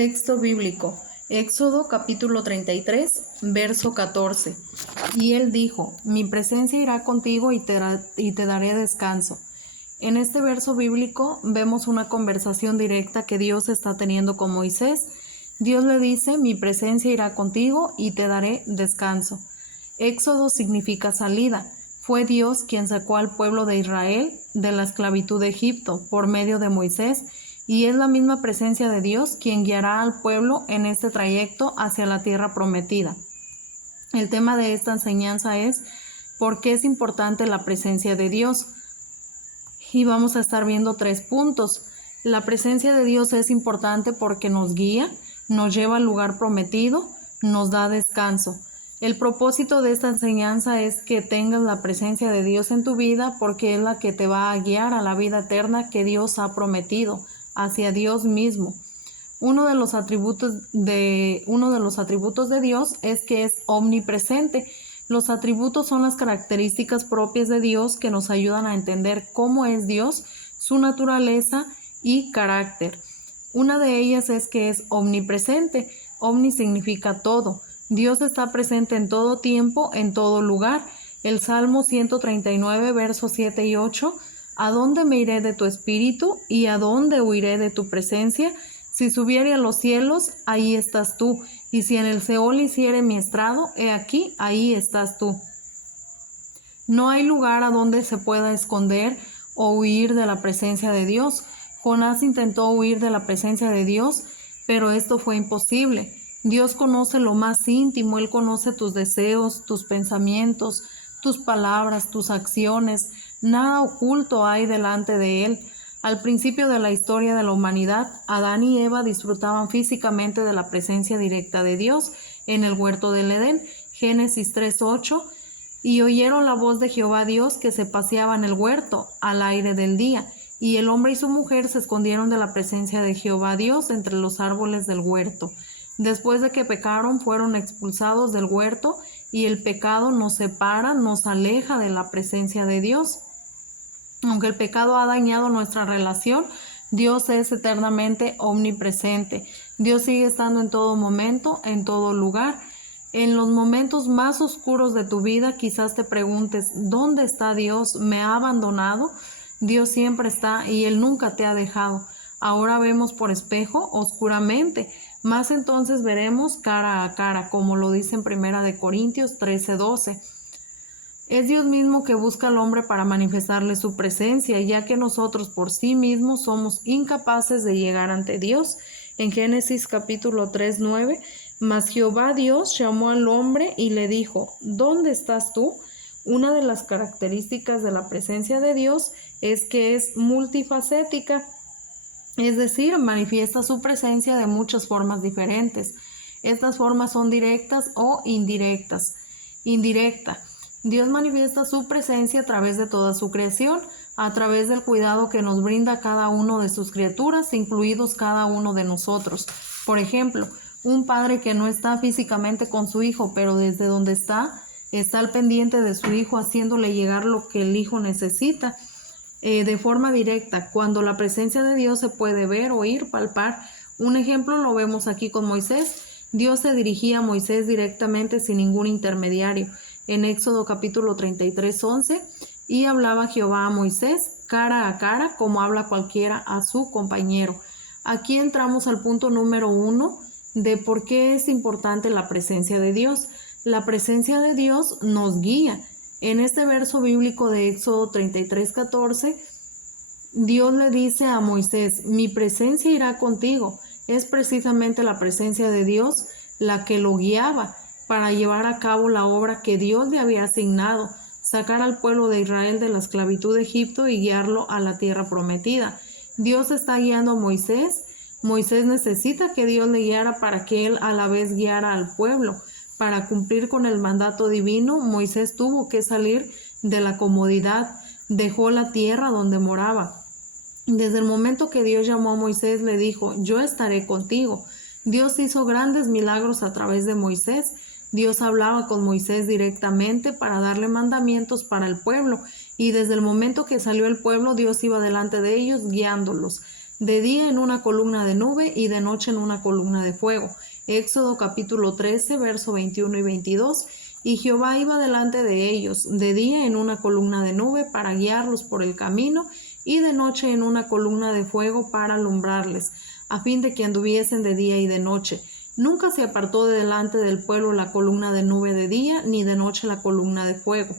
Texto bíblico, Éxodo capítulo 33, verso 14. Y él dijo, mi presencia irá contigo y te daré descanso. En este verso bíblico vemos una conversación directa que Dios está teniendo con Moisés. Dios le dice, mi presencia irá contigo y te daré descanso. Éxodo significa salida. Fue Dios quien sacó al pueblo de Israel de la esclavitud de Egipto por medio de Moisés, y es la misma presencia de Dios quien guiará al pueblo en este trayecto hacia la tierra prometida. El tema de esta enseñanza es ¿por qué es importante la presencia de Dios? Y vamos a estar viendo 3 puntos. La presencia de Dios es importante porque nos guía, nos lleva al lugar prometido, nos da descanso. El propósito de esta enseñanza es que tengas la presencia de Dios en tu vida porque es la que te va a guiar a la vida eterna que Dios ha prometido, hacia Dios mismo. Uno de los atributos de Dios es que es omnipresente. Los atributos son las características propias de Dios que nos ayudan a entender cómo es Dios, su naturaleza y carácter. Una de ellas es que es omnipresente. Omni significa todo. Dios está presente en todo tiempo, en todo lugar. El Salmo 139, versos 7 y 8. ¿A dónde me iré de tu espíritu y a dónde huiré de tu presencia? Si subiere a los cielos, ahí estás tú, y si en el Seol hiciere mi estrado, he aquí, ahí estás tú. No hay lugar a donde se pueda esconder o huir de la presencia de Dios. Jonás intentó huir de la presencia de Dios, pero esto fue imposible. Dios conoce lo más íntimo, Él conoce tus deseos, tus pensamientos, tus palabras, tus acciones. Nada oculto hay delante de Él. Al principio de la historia de la humanidad, Adán y Eva disfrutaban físicamente de la presencia directa de Dios en el huerto del Edén, Génesis 3:8, y oyeron la voz de Jehová Dios que se paseaba en el huerto al aire del día, y el hombre y su mujer se escondieron de la presencia de Jehová Dios entre los árboles del huerto. Después de que pecaron, fueron expulsados del huerto, y el pecado nos separa, nos aleja de la presencia de Dios. Aunque el pecado ha dañado nuestra relación, Dios es eternamente omnipresente. Dios sigue estando en todo momento, en todo lugar. En los momentos más oscuros de tu vida, quizás te preguntes, ¿dónde está Dios? ¿Me ha abandonado? Dios siempre está y Él nunca te ha dejado. Ahora vemos por espejo oscuramente, más entonces veremos cara a cara, como lo dice en 1 Corintios 13:12. Es Dios mismo que busca al hombre para manifestarle su presencia, ya que nosotros por sí mismos somos incapaces de llegar ante Dios. En Génesis capítulo 3:9, mas Jehová Dios llamó al hombre y le dijo, ¿dónde estás tú? Una de las características de la presencia de Dios es que es multifacética, es decir, manifiesta su presencia de muchas formas diferentes. Estas formas son directas o indirectas. Indirecta. Dios manifiesta su presencia a través de toda su creación, a través del cuidado que nos brinda cada uno de sus criaturas, incluidos cada uno de nosotros. Por ejemplo, un padre que no está físicamente con su hijo, pero desde donde está al pendiente de su hijo, haciéndole llegar lo que el hijo necesita, de forma directa, cuando la presencia de Dios se puede ver, oír, palpar. Un ejemplo lo vemos aquí con Moisés. Dios se dirigía a Moisés directamente sin ningún intermediario. En Éxodo capítulo 33:11, y hablaba Jehová a Moisés cara a cara, como habla cualquiera a su compañero. Aquí entramos al punto número 1 de por qué es importante la presencia de Dios. La presencia de Dios nos guía. En este verso bíblico de Éxodo 33:14, Dios le dice a Moisés, mi presencia irá contigo. Es precisamente la presencia de Dios la que lo guiaba para llevar a cabo la obra que Dios le había asignado, sacar al pueblo de Israel de la esclavitud de Egipto y guiarlo a la tierra prometida. Dios está guiando a Moisés. Moisés necesita que Dios le guiara para que él a la vez guiara al pueblo. Para cumplir con el mandato divino, Moisés tuvo que salir de la comodidad, dejó la tierra donde moraba. Desde el momento que Dios llamó a Moisés, le dijo, yo estaré contigo. Dios hizo grandes milagros a través de Moisés. Dios hablaba con Moisés directamente para darle mandamientos para el pueblo, y desde el momento que salió el pueblo, Dios iba delante de ellos guiándolos. de día en una columna de nube y de noche en una columna de fuego. Éxodo capítulo 13, verso 21 y 22. Y Jehová iba delante de ellos, de día en una columna de nube para guiarlos por el camino, y de noche en una columna de fuego para alumbrarles, a fin de que anduviesen de día y de noche. Nunca se apartó de delante del pueblo la columna de nube de día, ni de noche la columna de fuego.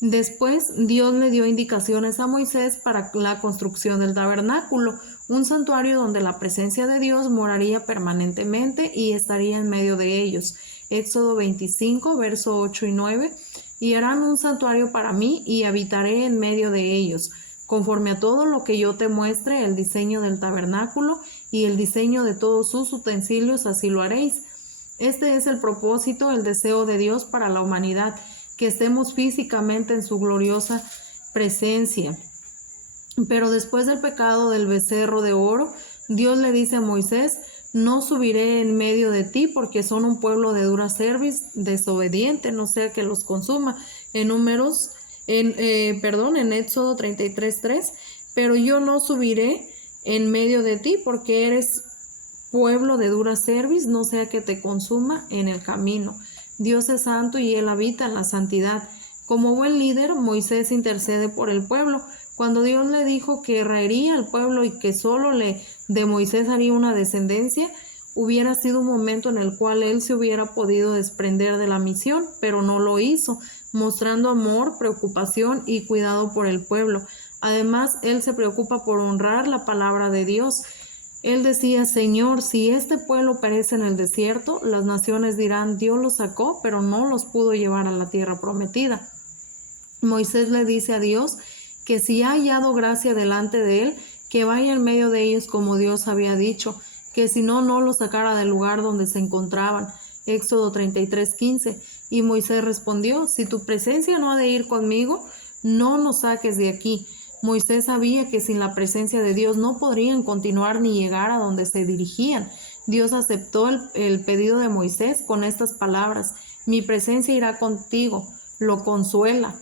Después Dios le dio indicaciones a Moisés para la construcción del tabernáculo, un santuario donde la presencia de Dios moraría permanentemente y estaría en medio de ellos. Éxodo 25, verso 8 y 9. Y harán un santuario para mí y habitaré en medio de ellos. Conforme a todo lo que yo te muestre, el diseño del tabernáculo y el diseño de todos sus utensilios, así lo haréis. Este es el propósito, el deseo de Dios para la humanidad, que estemos físicamente en su gloriosa presencia. Pero después del pecado del becerro de oro, Dios le dice a Moisés: no subiré en medio de ti, porque son un pueblo de dura cerviz, desobediente, no sea que los consuma. En Éxodo 33:3, pero yo no subiré en medio de ti, porque eres pueblo de dura cerviz, no sea que te consuma en el camino. Dios es santo y Él habita en la santidad. Como buen líder, Moisés intercede por el pueblo. Cuando Dios le dijo que raería al pueblo y que solo de Moisés haría una descendencia, hubiera sido un momento en el cual él se hubiera podido desprender de la misión, pero no lo hizo, mostrando amor, preocupación y cuidado por el pueblo. Además, él se preocupa por honrar la palabra de Dios. Él decía: Señor, si este pueblo perece en el desierto, las naciones dirán: Dios los sacó, pero no los pudo llevar a la tierra prometida. Moisés le dice a Dios que si ha hallado gracia delante de él, que vaya en medio de ellos como Dios había dicho, que si no, no los sacara del lugar donde se encontraban. Éxodo 33:15. Y Moisés respondió: si tu presencia no ha de ir conmigo, no nos saques de aquí. Moisés sabía que sin la presencia de Dios no podrían continuar ni llegar a donde se dirigían. Dios aceptó el pedido de Moisés con estas palabras: mi presencia irá contigo. Lo consuela.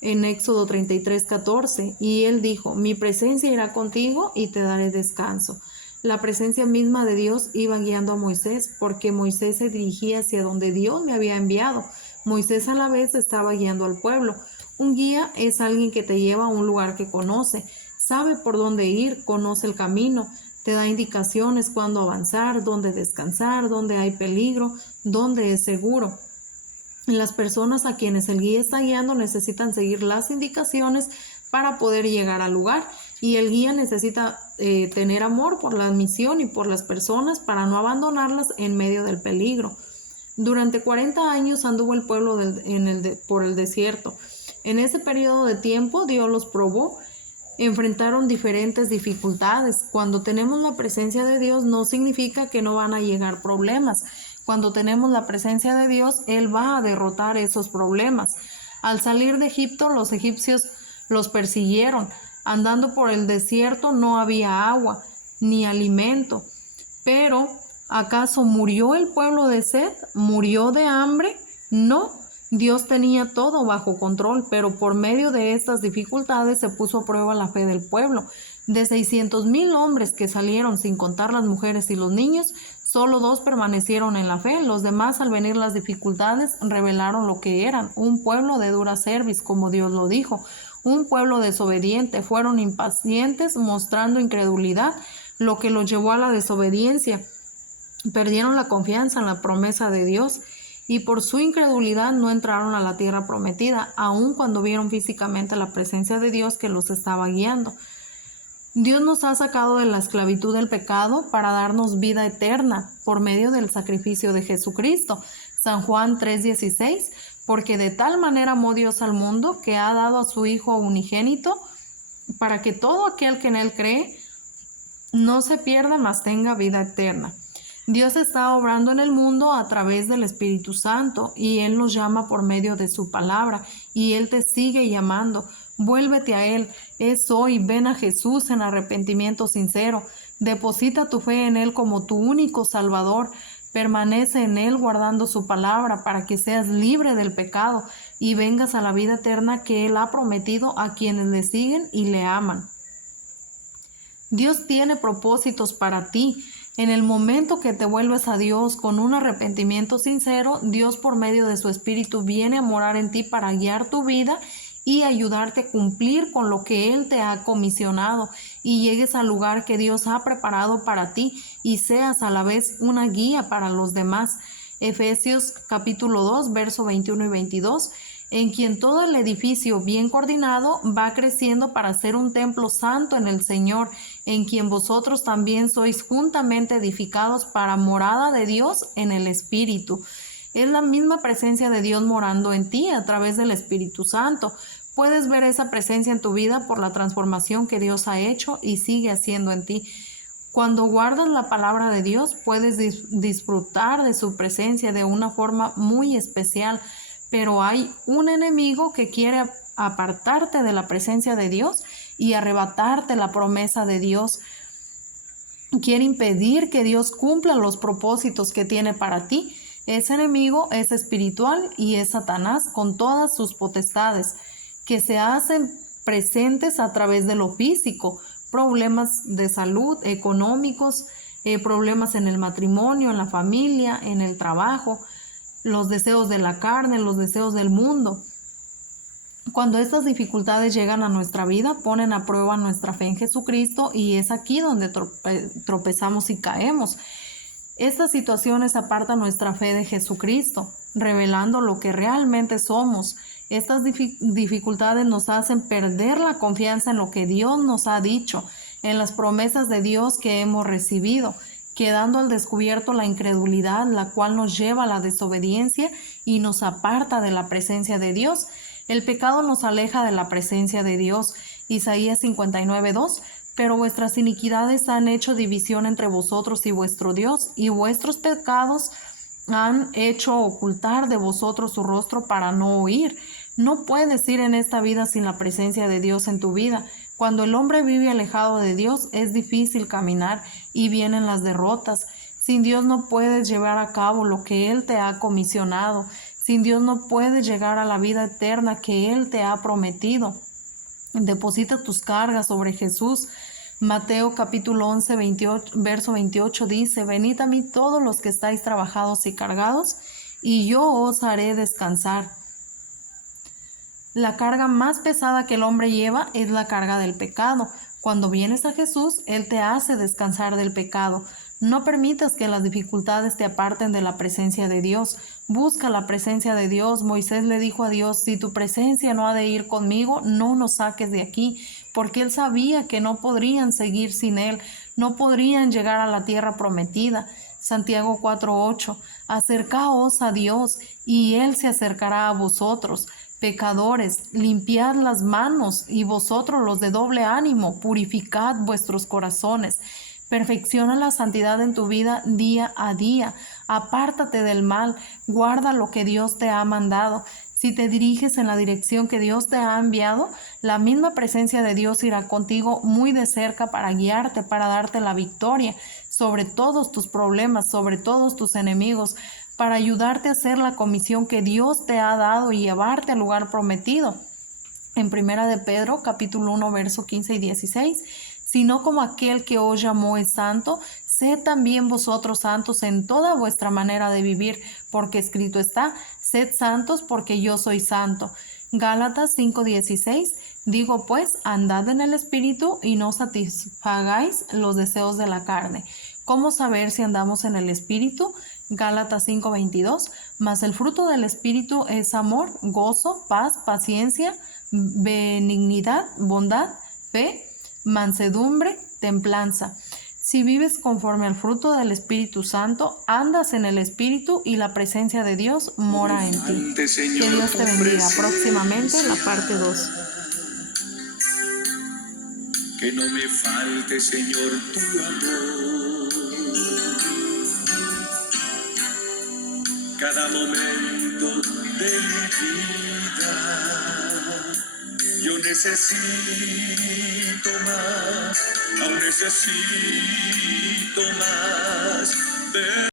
En Éxodo 33:14, y él dijo: mi presencia irá contigo y te daré descanso. La presencia misma de Dios iba guiando a Moisés, porque Moisés se dirigía hacia donde Dios le había enviado. Moisés a la vez estaba guiando al pueblo. Un guía es alguien que te lleva a un lugar que conoce, sabe por dónde ir, conoce el camino, te da indicaciones cuándo avanzar, dónde descansar, dónde hay peligro, dónde es seguro. Las personas a quienes el guía está guiando necesitan seguir las indicaciones para poder llegar al lugar, y el guía necesita tener amor por la misión y por las personas para no abandonarlas en medio del peligro. Durante 40 años anduvo el pueblo por el desierto. En ese periodo de tiempo Dios los probó. Enfrentaron diferentes dificultades. Cuando tenemos la presencia de Dios no significa que no van a llegar problemas. Cuando tenemos la presencia de Dios, Él va a derrotar esos problemas. Al salir de Egipto, los egipcios los persiguieron. Andando por el desierto no había agua ni alimento. Pero, ¿acaso murió el pueblo de sed? ¿Murió de hambre? No. Dios tenía todo bajo control, pero por medio de estas dificultades se puso a prueba la fe del pueblo. De 600,000 hombres que salieron, sin contar las mujeres y los niños, solo 2 permanecieron en la fe. Los demás, al venir las dificultades, revelaron lo que eran: un pueblo de dura cerviz, como Dios lo dijo, un pueblo desobediente. Fueron impacientes, mostrando incredulidad, lo que los llevó a la desobediencia. Perdieron la confianza en la promesa de Dios, y por su incredulidad no entraron a la tierra prometida, aun cuando vieron físicamente la presencia de Dios que los estaba guiando. Dios nos ha sacado de la esclavitud del pecado para darnos vida eterna por medio del sacrificio de Jesucristo. San Juan 3:16, porque de tal manera amó Dios al mundo que ha dado a su Hijo unigénito, para que todo aquel que en Él cree no se pierda, mas tenga vida eterna. Dios está obrando en el mundo a través del Espíritu Santo, y Él nos llama por medio de su palabra, y Él te sigue llamando. Vuélvete a Él, es hoy. Ven a Jesús en arrepentimiento sincero. Deposita tu fe en Él como tu único Salvador. Permanece en Él guardando su palabra para que seas libre del pecado y vengas a la vida eterna que Él ha prometido a quienes le siguen y le aman. Dios tiene propósitos para ti. En el momento que te vuelves a Dios con un arrepentimiento sincero, Dios por medio de su Espíritu viene a morar en ti para guiar tu vida y ayudarte a cumplir con lo que Él te ha comisionado y llegues al lugar que Dios ha preparado para ti y seas a la vez una guía para los demás. Efesios capítulo 2, verso 21 y 22, en quien todo el edificio bien coordinado va creciendo para ser un templo santo en el Señor, en quien vosotros también sois juntamente edificados para morada de Dios en el Espíritu. Es la misma presencia de Dios morando en ti a través del Espíritu Santo. Puedes ver esa presencia en tu vida por la transformación que Dios ha hecho y sigue haciendo en ti. Cuando guardas la palabra de Dios, puedes disfrutar de su presencia de una forma muy especial, pero hay un enemigo que quiere apartarte de la presencia de Dios y arrebatarte la promesa de Dios. Quiere impedir que Dios cumpla los propósitos que tiene para ti. Ese enemigo es espiritual y es Satanás con todas sus potestades, que se hacen presentes a través de lo físico, problemas de salud, económicos, problemas en el matrimonio, en la familia, en el trabajo, los deseos de la carne, los deseos del mundo. Cuando estas dificultades llegan a nuestra vida, ponen a prueba nuestra fe en Jesucristo y es aquí donde tropezamos y caemos. Estas situaciones apartan nuestra fe de Jesucristo, revelando lo que realmente somos. Estas dificultades nos hacen perder la confianza en lo que Dios nos ha dicho, en las promesas de Dios que hemos recibido, quedando al descubierto la incredulidad, la cual nos lleva a la desobediencia y nos aparta de la presencia de Dios. El pecado nos aleja de la presencia de Dios. Isaías 59:2. Pero vuestras iniquidades han hecho división entre vosotros y vuestro Dios, y vuestros pecados han hecho ocultar de vosotros su rostro para no oír. No puedes ir en esta vida sin la presencia de Dios en tu vida. Cuando el hombre vive alejado de Dios, es difícil caminar y vienen las derrotas. Sin Dios no puedes llevar a cabo lo que Él te ha comisionado. Sin Dios no puedes llegar a la vida eterna que Él te ha prometido. Deposita tus cargas sobre Jesús. Mateo capítulo 11, verso 28 dice: Venid a mí todos los que estáis trabajados y cargados, y yo os haré descansar. La carga más pesada que el hombre lleva es la carga del pecado. Cuando vienes a Jesús, Él te hace descansar del pecado. No permitas que las dificultades te aparten de la presencia de Dios. Busca la presencia de Dios. Moisés le dijo a Dios: si tu presencia no ha de ir conmigo, no nos saques de aquí, porque él sabía que no podrían seguir sin él, no podrían llegar a la tierra prometida. Santiago 4:8. Acercaos a Dios, y Él se acercará a vosotros. Pecadores, limpiad las manos, y vosotros los de doble ánimo, purificad vuestros corazones. Perfecciona la santidad en tu vida día a día. Apártate del mal, guarda lo que Dios te ha mandado. Si te diriges en la dirección que Dios te ha enviado, la misma presencia de Dios irá contigo muy de cerca para guiarte, para darte la victoria sobre todos tus problemas, sobre todos tus enemigos, para ayudarte a hacer la comisión que Dios te ha dado y llevarte al lugar prometido. En Primera de Pedro, capítulo 1, verso 15 y 16, sino como aquel que os llamó es santo, sed también vosotros santos en toda vuestra manera de vivir, porque escrito está: sed santos porque yo soy santo. Gálatas 5:16, digo pues, andad en el Espíritu y no satisfagáis los deseos de la carne. ¿Cómo saber si andamos en el Espíritu? Gálatas 5:22, mas el fruto del Espíritu es amor, gozo, paz, paciencia, benignidad, bondad, fe, mansedumbre, templanza. Si vives conforme al fruto del Espíritu Santo, andas en el Espíritu y la presencia de Dios mora en ti. Que Dios te bendiga. Próximamente la parte 2. Que no me falte, Señor, tu amor. Cada momento de mi vida yo necesito más, aún necesito más.